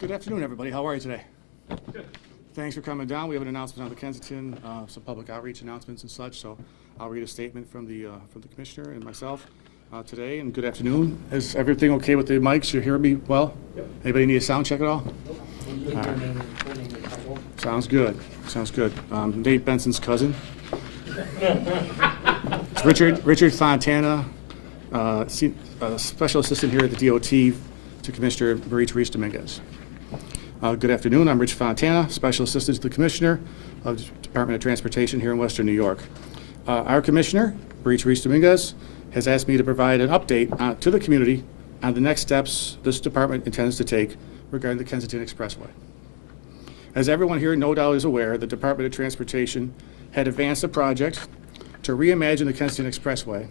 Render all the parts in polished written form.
Good afternoon, everybody. How are you today? Good. Thanks for coming down. We have an announcement on the Kensington, some public outreach announcements and such. So I'll read a statement from the commissioner and myself today. And good afternoon. Is everything okay with the mics? You hear me well? Yep. Anybody need a sound check at all? Nope. All right. Sounds good. Sounds good. Nate Benson's cousin. It's Richard Fontana, special assistant here at the DOT to Commissioner Marie-Therese Dominguez. Good afternoon. I'm Rich Fontana, Special Assistant to the Commissioner of the Department of Transportation here in Western New York. Our Commissioner, Marie-Therese Dominguez, has asked me to provide an update to the community on the next steps this department intends to take regarding the Kensington Expressway. As everyone here no doubt is aware, the Department of Transportation had advanced a project to reimagine the Kensington Expressway,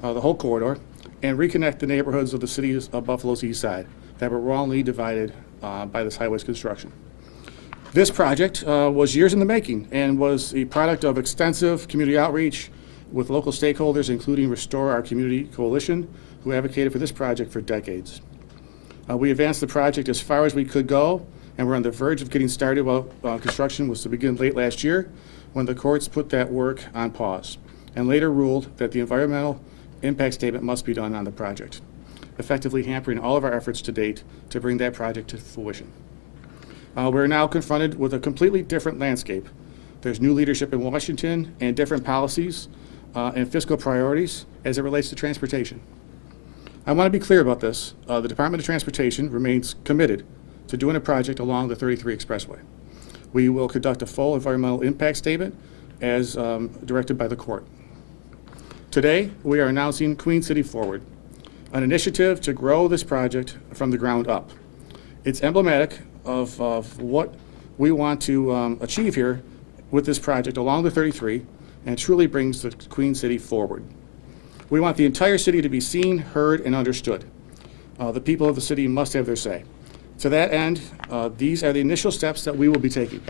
the whole corridor, and reconnect the neighborhoods of the city of Buffalo's east side that were wrongly divided by this highway's construction. This project was years in the making and was a product of extensive community outreach with local stakeholders, including Restore Our Community Coalition, who advocated for this project for decades. We advanced the project as far as we could go, and we're on the verge of getting started while construction was to begin late last year, when the courts put that work on pause and later ruled that the environmental impact statement must be done on the project, effectively hampering all of our efforts to date to bring that project to fruition. We're now confronted with a completely different landscape. There's new leadership in Washington and different policies and fiscal priorities as it relates to transportation. I want to be clear about this. The Department of Transportation remains committed to doing a project along the 33 Expressway. We will conduct a full environmental impact statement as directed by the court. Today, we are announcing Queen City Forward, an initiative to grow this project from the ground up. It's emblematic of what we want to achieve here with this project along the 33 and truly brings the Queen City forward. We want the entire city to be seen, heard, and understood. The people of the city must have their say. To that end, these are the initial steps that we will be taking.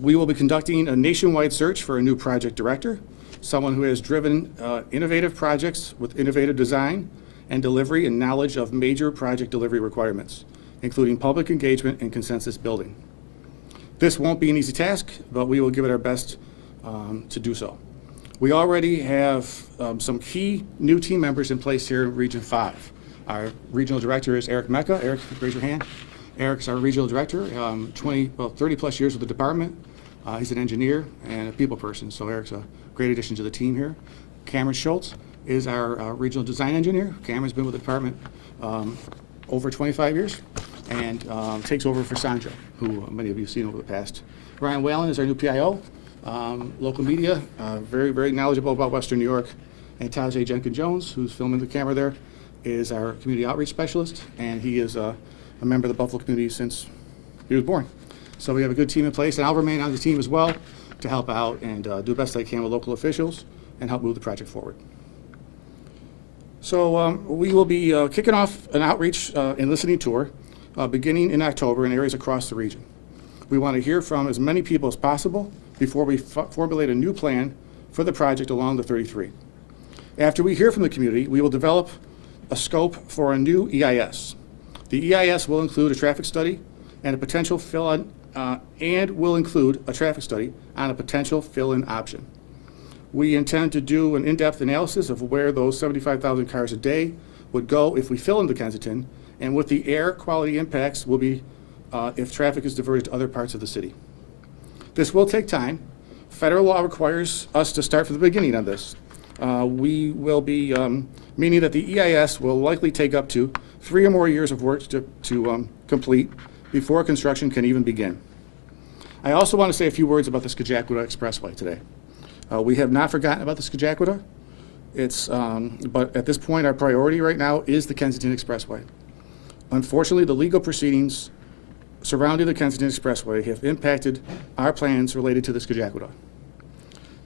We will be conducting a nationwide search for a new project director, someone who has driven innovative projects with innovative design and delivery and knowledge of major project delivery requirements, including public engagement and consensus building. This won't be an easy task, but we will give it our best to do so. We already have some key new team members in place here in Region 5. Our regional director is Eric Mecca. Eric, raise your hand. Eric's our regional director, 30 plus years with the department. He's an engineer and a people person, so Eric's a great addition to the team here. Cameron Schultz is our regional design engineer. Cameron's been with the department over 25 years and takes over for Sandra, who many of you have seen over the past. Ryan Whalen is our new PIO, local media, very, very knowledgeable about Western New York. And Tajay Jenkins-Jones, who's filming the camera there, is our community outreach specialist, and he is a member of the Buffalo community since he was born. So we have a good team in place, and I'll remain on the team as well to help out and do the best I can with local officials and help move the project forward. So we will be kicking off an outreach and listening tour beginning in October in areas across the region. We want to hear from as many people as possible before we formulate a new plan for the project along the 33. After we hear from the community, we will develop a scope for a new EIS. The EIS will include a traffic study and a potential fill-in, fill-in option. We intend to do an in-depth analysis of where those 75,000 cars a day would go if we fill in the Kensington, and what the air quality impacts will be if traffic is diverted to other parts of the city. This will take time. Federal law requires us to start from the beginning on this. We will be, meaning that the EIS will likely take up to 3 or more years of work to complete before construction can even begin. I also want to say a few words about the Skajaka Expressway today. We have not forgotten about the Skajaka. But at this point, our priority right now is the Kensington Expressway. Unfortunately, the legal proceedings surrounding the Kensington Expressway have impacted our plans related to the Skajaka.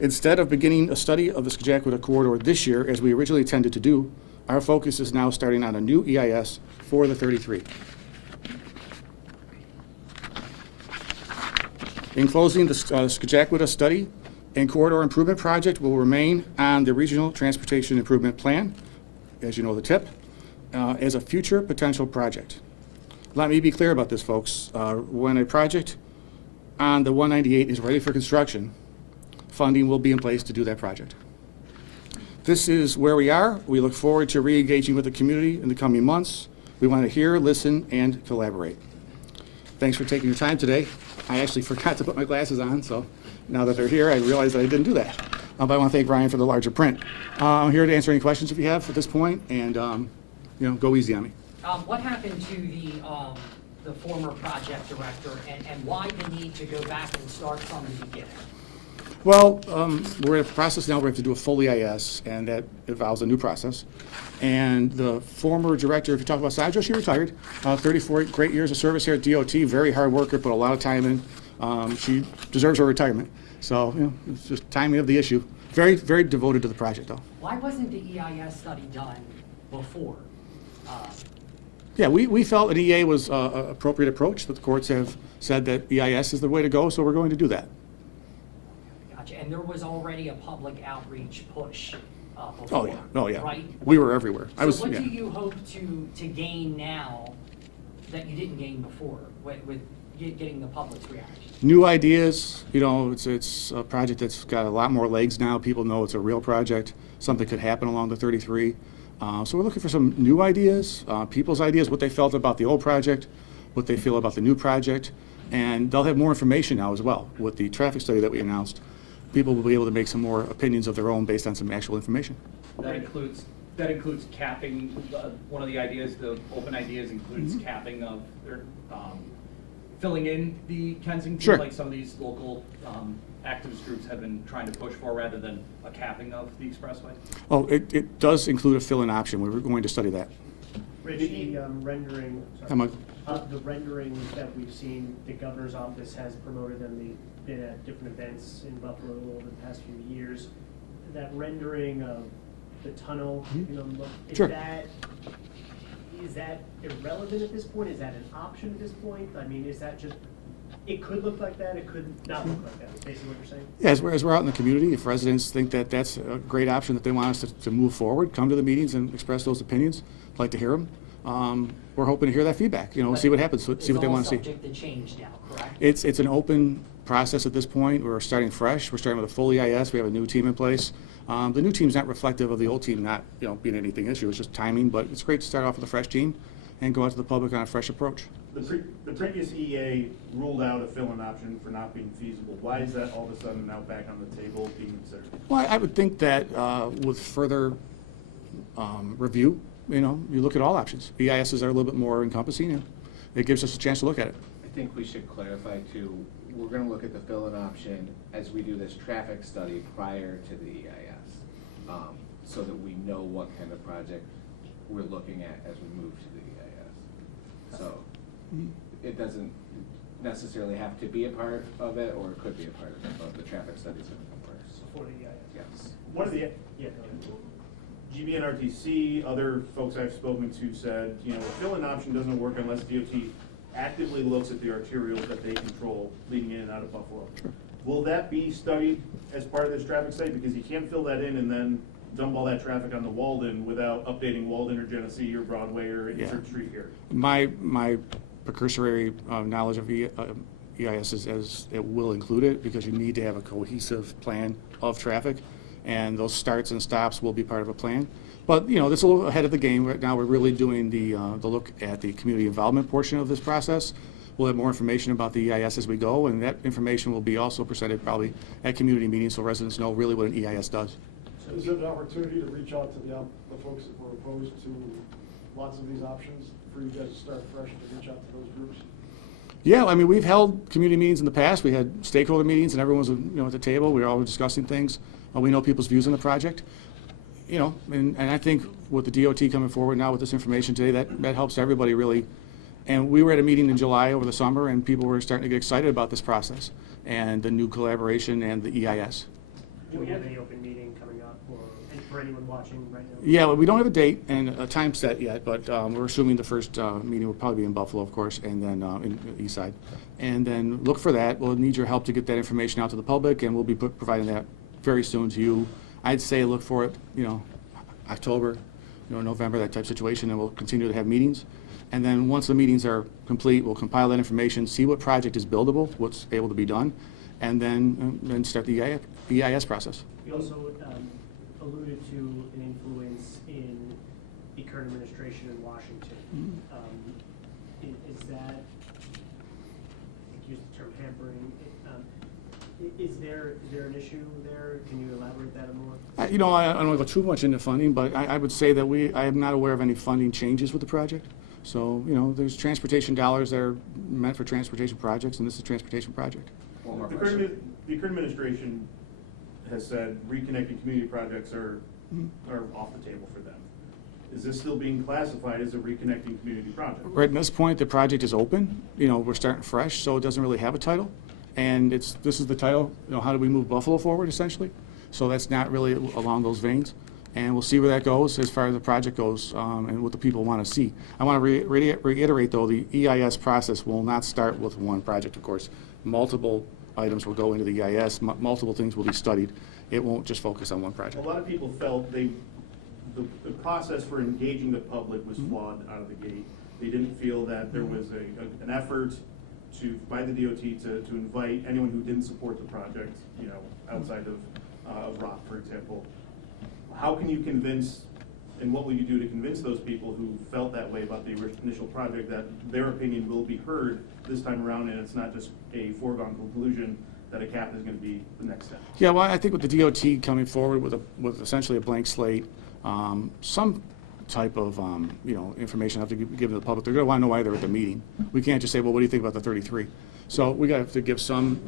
Instead of beginning a study of the Skajaka corridor this year, as we originally intended to do, our focus is now starting on a new EIS for the 33. In closing, the Skajaka study and corridor improvement project will remain on the Regional Transportation Improvement Plan, as you know, the TIP. as a future potential project. Let me be clear about this, folks. When a project on the 198 is ready for construction, funding will be in place to do that project. This is where we are. We look forward to re-engaging with the community in the coming months. We want to hear, listen, and collaborate. Thanks for taking your time today. I actually forgot to put my glasses on, so now that they're here, I realize that I didn't do that. But I want to thank Brian for the larger print. I'm here to answer any questions if you have at this point, and go easy on me. What happened to the former project director, and why the need to go back and start from the beginning? Well, we're in a process now where we have to do a full EIS, and that involves a new process. And the former director, if you talk about Skajaka, she retired. 34 great years of service here at DOT, very hard worker, put a lot of time in. She deserves her retirement. So, it's just timing of the issue. Very, very devoted to the project, though. Why wasn't the EIS study done before? Yeah, we felt an EA was an appropriate approach, but the courts have said that EIS is the way to go, so we're going to do that. Gotcha. And there was already a public outreach push before, Oh yeah, right? We were everywhere. So what do you hope to gain now that you didn't gain before with getting the public's reaction? New ideas. It's a project that's got a lot more legs now. People know it's a real project. Something could happen along the 33. So we're looking for some new ideas, people's ideas, what they felt about the old project, what they feel about the new project, and they'll have more information now as well with the traffic study that we announced. People will be able to make some more opinions of their own based on some actual information. That includes capping. One of the ideas, the open ideas, includes capping of filling in the Kensington, sure, like some of these local activist groups have been trying to push for, rather than a capping of the expressway. Oh, it does include a fill-in option. We were going to study that. Rich, the rendering, the renderings that we've seen, the governor's office has promoted them. They've been at different events in Buffalo over the past few years. That rendering of the tunnel, is sure, that irrelevant at this point? Is that an option at this point? I mean, is that just, it could look like that, it could not look like that, is basically what you're saying? Yeah, as we're out in the community, if residents think that that's a great option, that they want us to move forward, come to the meetings and express those opinions, I'd like to hear them. We're hoping to hear that feedback, see what happens, see what they want to see. It's all subject to change now, correct? It's an open process at this point. We're starting fresh. We're starting with a full EIS. We have a new team in place. The new team's not reflective of the old team not being anything issue. It's just timing, but it's great to start off with a fresh team and go out to the public on a fresh approach. The previous EA ruled out a fill-in option for not being feasible. Why is that all of a sudden now back on the table being considered? Well, I would think that with further review, you look at all options. EISs are a little bit more encompassing, and it gives us a chance to look at it. I think we should clarify too, we're going to look at the fill-in option as we do this traffic study prior to the EIS, so that we know what kind of project we're looking at as we move to the EIS. So it doesn't necessarily have to be a part of it, or it could be a part of it, but the traffic study is going to come first. Before the EIS. Yes. One of the Yeah, go ahead. GBNRTC, other folks I've spoken to said, a fill-in option doesn't work unless DOT actively looks at the arterials that they control leading in and out of Buffalo. Sure. Will that be studied as part of this traffic study? Because you can't fill that in and then dump all that traffic onto Walden without updating Walden or Genesee or Broadway or Insert Street here. My precursory knowledge of EIS is as it will include it, because you need to have a cohesive plan of traffic, and those starts and stops will be part of a plan. But this is a little ahead of the game. Right now we're really doing the look at the community involvement portion of this process. We'll have more information about the EIS as we go, and that information will be also presented probably at community meetings so residents know really what an EIS does. So is it an opportunity to reach out to the folks that were opposed to lots of these options, for you guys to start fresh to reach out to those groups? Yeah, I mean, we've held community meetings in the past. We had stakeholder meetings, and everyone was at the table. We were all discussing things. We know people's views on the project. And I think with the DOT coming forward now with this information today, that helps everybody really. And we were at a meeting in July over the summer, and people were starting to get excited about this process and the new collaboration and the EIS. Do we have any open meeting coming up, or for anyone watching right now? Yeah, well, we don't have a date and a time set yet, but we're assuming the first meeting will probably be in Buffalo, of course, and then in the east side. And then look for that. We'll need your help to get that information out to the public, and we'll be providing that very soon to you. I'd say look for it, October, November, that type of situation, and we'll continue to have meetings. And then once the meetings are complete, we'll compile that information, see what project is buildable, what's able to be done, and then start the EIS process. You also alluded to an influence in the current administration in Washington. Is that, I think you used the term hampering, is there an issue there? Can you elaborate that more? I don't want to go too much into funding, but I would say that I am not aware of any funding changes with the project. So, there's transportation dollars that are meant for transportation projects, and this is a transportation project. One more The question. current administration has said reconnecting community projects are off the table for them. Is this still being classified as a reconnecting community project? Right at this point, the project is open. We're starting fresh, so it doesn't really have a title. And this is the title, how do we move Buffalo forward, essentially? So that's not really along those veins. And we'll see where that goes as far as the project goes and what the people want to see. I want to reiterate, though, the EIS process will not start with one project, of course. Multiple items will go into the EIS, multiple things will be studied. It won't just focus on one project. A lot of people felt the process for engaging the public was flawed out of the gate. They didn't feel that there was an effort by the DOT to invite anyone who didn't support the project, outside of Rock, for example. How can you convince, and what will you do to convince those people who felt that way about the initial project that their opinion will be heard this time around, and it's not just a foregone conclusion that a cap is going to be the next step? Yeah, well, I think with the DOT coming forward with essentially a blank slate, some type of information I have to give to the public. They're going to want to know why they're at the meeting. We can't just say, well, what do you think about the 33? So we got to give some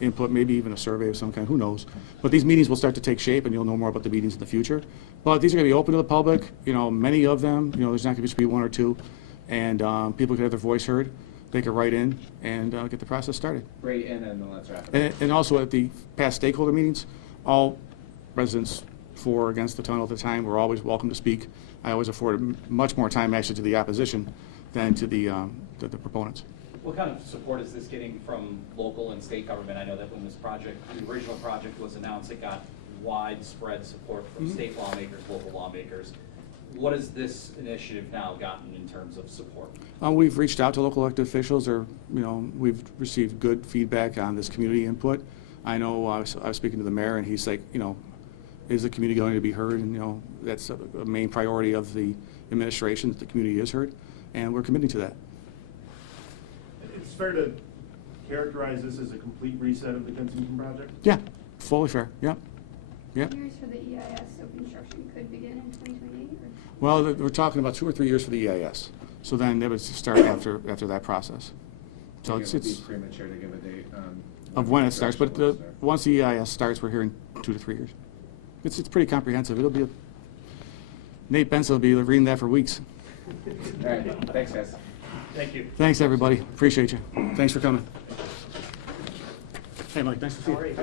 input, maybe even a survey of some kind. Who knows? But these meetings will start to take shape, and you'll know more about the meetings in the future. But these are going to be open to the public. Many of them. There's not going to just be one or two, and people can have their voice heard. They can write in and get the process started. Write in and then let's wrap it up. And also at the past stakeholder meetings, all residents for or against the tunnel at the time were always welcome to speak. I always afforded much more time actually to the opposition than to the proponents. What kind of support is this getting from local and state government? I know that when the original project was announced, it got widespread support from state lawmakers, local lawmakers. What has this initiative now gotten in terms of support? We've reached out to local elected officials, we've received good feedback on this community input. I know I was speaking to the mayor, and he's like, is the community going to be heard? And that's a main priority of the administration, that the community is heard, and we're committing to that. It's fair to characterize this as a complete reset of the Kensington project? Yeah, fully fair. Yeah. Years for the EIS, so construction could begin in 2028? Well, we're talking about 2 or 3 years for the EIS. So then it would start after that process. So It would be it's premature to give a date of when it starts, but construction will start. once the EIS starts, we're hearing 2 to 3 years. It's pretty comprehensive. Nate Benson will be reading that for weeks. All right, thanks, guys. Thank you. Thanks, everybody. Appreciate you. Thanks for coming. Hey, Mike, nice to see you. All right,